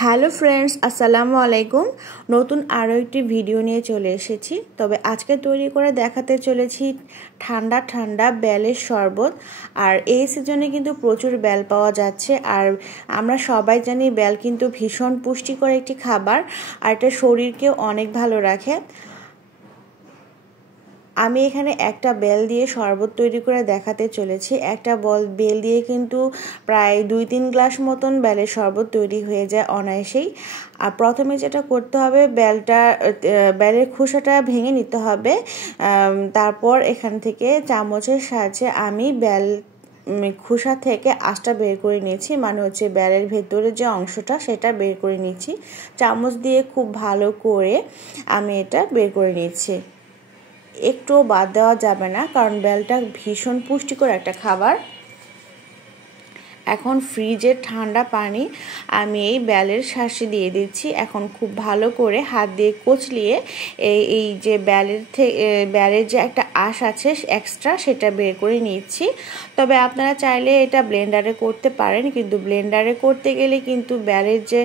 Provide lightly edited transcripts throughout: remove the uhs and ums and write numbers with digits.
Hello friends, আসসালামু আলাইকুম। নতুন আরও একটি ভিডিও নিয়ে চলে এসেছি। তবে আজকে তৈরি করে দেখাতে চলেছি ঠান্ডা ঠান্ডা বেলের শরবত। আর এই সিজনে কিন্তু প্রচুর বেল পাওয়া যাচ্ছে। আর আমরা সবাই জানি বেল কিন্তু ভীষণ পুষ্টিকর একটি খাবার, আর এটা শরীরকেও অনেক ভালো রাখে। আমি এখানে একটা বেল দিয়ে শরবত তৈরি করে দেখাতে চলেছি। একটা বেল দিয়ে কিন্তু প্রায় 2-3 গ্লাস মতন বেলের শরবত তৈরি হয়ে যায় অনায়াসেই। আর প্রথমে যেটা করতে হবে, বেলের খোসাটা ভেঙে নিতে হবে। তারপর এখান থেকে চামচের সাহায্যে আমি খোসা থেকে আঁশটা বের করে নিয়েছি, মানে হচ্ছে বেলের ভেতরে যে অংশটা সেটা বের করে নিচ্ছি। চামচ দিয়ে খুব ভালো করে আমি এটা বের করে নিচ্ছি। একটুও বাদ দেওয়া যাবে না, কারণ বেলটা ভীষণ পুষ্টিকর একটা খাবার। এখন ফ্রিজের ঠান্ডা পানি আমি এই বেলের শাঁসে দিয়ে দিচ্ছি। এখন খুব ভালো করে হাত দিয়ে কচলিয়ে এই যে বেলের যে একটা আঁশ আছে এক্সট্রা, সেটা বের করে নিচ্ছি। তবে আপনারা চাইলে এটা ব্লেন্ডারে করতে পারেন, কিন্তু ব্লেন্ডারে করতে গেলে কিন্তু বেলের যে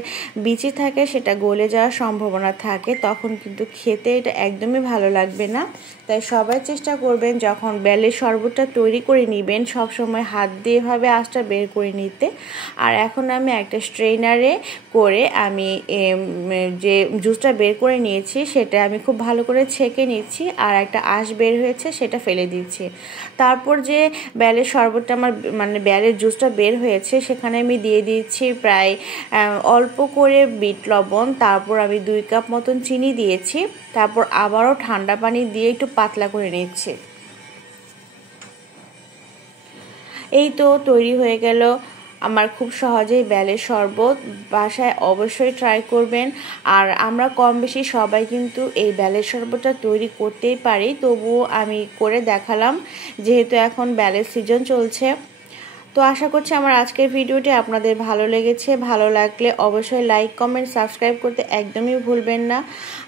বিচি থাকে সেটা গলে যাওয়ার সম্ভাবনা থাকে, তখন কিন্তু খেতে এটা একদমই ভালো লাগবে না। তাই সবাই চেষ্টা করবেন যখন বেলের শরবতটা তৈরি করে নেবেন, সবসময় হাত দিয়ে এভাবে আঁশটা বের করে নিতে। আর এখন আমি একটা স্ট্রেনারে করে আমি যে জুসটা বের করে নিয়েছি সেটা আমি খুব ভালো করে ছেঁকে নিচ্ছি, আর একটা আঁশ বের হয়েছে সেটা ফেলে দিচ্ছি। তারপর যে বেলের শরবতটা মানে বেলের জুসটা বের হয়েছে সেখানে আমি দিয়ে দিচ্ছি প্রায় অল্প করে বিট লবণ। তারপর আমি 2 কাপ মতন চিনি দিয়েছি। তারপর আবারও ঠান্ডা পানি দিয়ে একটু পাতলা করে নিচ্ছি। এই তো তৈরি হয়ে গেল আমার খুব সহজেই বেলের শরবত। বাসায় অবশ্যই ট্রাই করবেন। আর আমরা কম বেশি সবাই কিন্তু এই বেলের শরবতটা তৈরি করতেই পারি, তবুও আমি করে দেখালাম যেহেতু এখন বেলের সিজন চলছে। তো আশা করছি আমার আজকের ভিডিওটি আপনাদের ভালো লেগেছে। ভালো লাগলে অবশ্যই লাইক, কমেন্ট, সাবস্ক্রাইব করতে একদমই ভুলবেন না।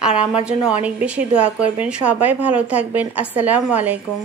আর আমার জন্য অনেক বেশি দোয়া করবেন। সবাই ভালো থাকবেন। আসসালামু আলাইকুম।